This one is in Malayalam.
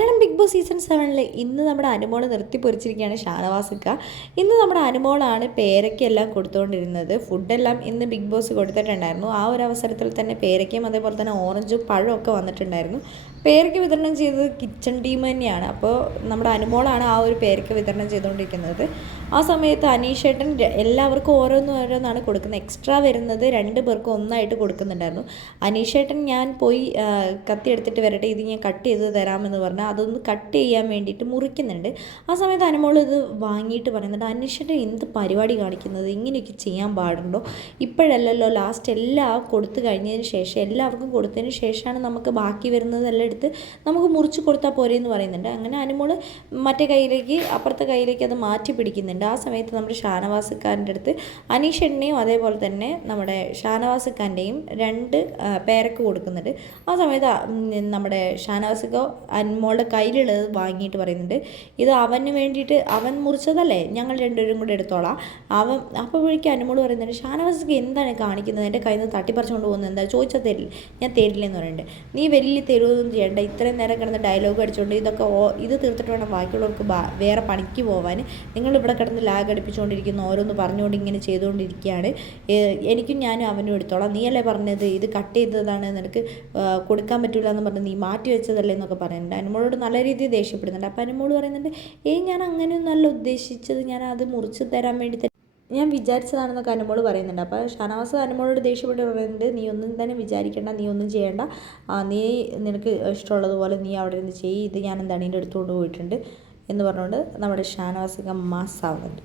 മലയാളം ബിഗ് ബോസ് സീസൺ സെവനിൽ ഇന്ന് നമ്മുടെ അനുമോൾ നിർത്തി പൊരിച്ചിരിക്കുകയാണ് ഷാനവാസിക്ക ഇന്ന് നമ്മുടെ അനുമോളാണ് പേരയ്ക്കെല്ലാം കൊടുത്തുകൊണ്ടിരുന്നത് ഫുഡെല്ലാം ഇന്ന് ബിഗ് ബോസ് കൊടുത്തിട്ടുണ്ടായിരുന്നു. ആ ഒരു അവസരത്തിൽ തന്നെ പേരയ്ക്കും അതേപോലെ തന്നെ ഓറഞ്ചും പഴമൊക്കെ വന്നിട്ടുണ്ടായിരുന്നു. പേരയ്ക്ക് വിതരണം ചെയ്തത് കിച്ചൺ ടീം തന്നെയാണ്. അപ്പോൾ നമ്മുടെ അനുമോളാണ് ആ ഒരു പേർക്ക് വിതരണം ചെയ്തുകൊണ്ടിരിക്കുന്നത്. ആ സമയത്ത് അനീഷേട്ടൻ എല്ലാവർക്കും ഓരോന്നും ഓരോന്നാണ് കൊടുക്കുന്നത്. എക്സ്ട്രാ വരുന്നത് രണ്ട് പേർക്കും ഒന്നായിട്ട് കൊടുക്കുന്നുണ്ടായിരുന്നു. അനീഷേട്ടൻ ഞാൻ പോയി കത്തി എടുത്തിട്ട് വരട്ടെ ഇത് ഞാൻ കട്ട് ചെയ്ത് തരാമെന്ന് പറഞ്ഞാൽ അതൊന്ന് കട്ട് ചെയ്യാൻ വേണ്ടിയിട്ട് മുറിക്കുന്നുണ്ട്. ആ സമയത്ത് അനുമോൾ ഇത് വാങ്ങിയിട്ട് പറയുന്നുണ്ട് അനീഷേട്ടൻ എന്ത് പരിപാടി കാണിക്കുന്നത്? ഇങ്ങനെയൊക്കെ ചെയ്യാൻ പാടുണ്ടോ? ഇപ്പോഴല്ലല്ലോ ലാസ്റ്റ് എല്ലാം കൊടുത്തു കഴിഞ്ഞതിന് ശേഷം എല്ലാവർക്കും കൊടുത്തതിന് ശേഷമാണ് നമുക്ക് ബാക്കി വരുന്നതെല്ലാം എടുത്ത് നമുക്ക് മുറിച്ച് കൊടുത്താൽ പോരെ എന്ന് പറയുന്നുണ്ട്. അങ്ങനെ അനുമോൾ മറ്റേ കയ്യിലേക്ക് അപ്പുറത്തെ കയ്യിലേക്ക് അത് മാറ്റി പിടിക്കുന്നുണ്ട്. ആ സമയത്ത് നമ്മുടെ ഷാനവാസക്കാരന്റെ അടുത്ത് അനീഷേട്ടനെയും അതേപോലെ തന്നെ നമ്മുടെ ഷാനവാസക്കാരന്റെയും രണ്ട് പേരക്ക് കൊടുക്കുന്നുണ്ട്. ആ സമയത്ത് നമ്മുടെ ഷാനവാസിക്ക അനുമോളുടെ കയ്യിലുള്ളത് വാങ്ങിയിട്ട് പറയുന്നുണ്ട്. ഇത് അവന് വേണ്ടിയിട്ട് അവൻ മുറിച്ചതല്ലേ? ഞങ്ങൾ രണ്ടുപേരും കൂടെ എടുത്തോളാം. അവൻ അപ്പോഴേക്കും അനുമോൾ പറയുന്നുണ്ട് ഷാനവാസിക്ക് എന്താണ് കാണിക്കുന്നത്? എന്റെ കയ്യിൽ നിന്ന് തട്ടിപ്പറിച്ചുകൊണ്ട് പോകുന്നത് എന്താ? ചോദിച്ചാൽ തരില്ല ഞാൻ തരില്ലെന്ന് പറയുന്നുണ്ട്. നീ വലിയ തരുവൊന്നും ചെയ്യണ്ട. ഇത്രയും നേരം കിടന്ന് ഡയലോഗ് അടിച്ചുകൊണ്ട് ഇതൊക്കെ ഇത് തീർത്തിട്ട് വേണം ബാക്കിയുള്ളവർക്ക് വേറെ പണിക്ക് പോകാൻ നിങ്ങൾ ഇവിടെ കിടന്ന് ലാഗ് അടിപ്പിച്ചുകൊണ്ടിരിക്കുന്നു ഓരോന്ന് പറഞ്ഞുകൊണ്ട് ഇങ്ങനെ ചെയ്തുകൊണ്ടിരിക്കുകയാണ്. എനിക്കും ഞാനും അവനും എടുത്തോളാം. നീയല്ലേ പറഞ്ഞത്? ഇത് കട്ട് ചെയ്തതാണ് നിനക്ക് കൊടുക്കാൻ പറ്റില്ല എന്ന് പറഞ്ഞ് നീ മാറ്റി വെച്ചതല്ലേ എന്നൊക്കെ പറയുന്നുണ്ട്. അനുമോളോട് നല്ല രീതിയിൽ ദേഷ്യപ്പെടുന്നുണ്ട്. അപ്പോൾ അനുമോൾ പറയുന്നുണ്ട് ഏ ഞാൻ അങ്ങനെയൊന്നല്ല ഉദ്ദേശിച്ചത്. ഞാൻ അത് മുറിച്ച് തരാൻ വേണ്ടി ഞാൻ വിചാരിച്ചതാണെന്നൊക്കെ അനുമോൾ പറയുന്നുണ്ട്. അപ്പോൾ ഷാനവാസ് അനുമോളോട് ദേഷ്യപ്പെട്ട് പറയുന്നുണ്ട് നീ ഒന്നും തന്നെ വിചാരിക്കേണ്ട നീ ഒന്നും ചെയ്യേണ്ട. നീ നിനക്ക് ഇഷ്ടമുള്ളതുപോലെ നീ അവിടെ നിന്ന് ചെയ്യ്. ഇത് ഞാൻ എന്താണ് ഇതിന്റെ അടുത്തുകൊണ്ട് പോയിട്ടുണ്ട് എന്ന് പറഞ്ഞുകൊണ്ട് നമ്മുടെ ഷാനവാസിക മാസ്സാവുന്നുണ്ട്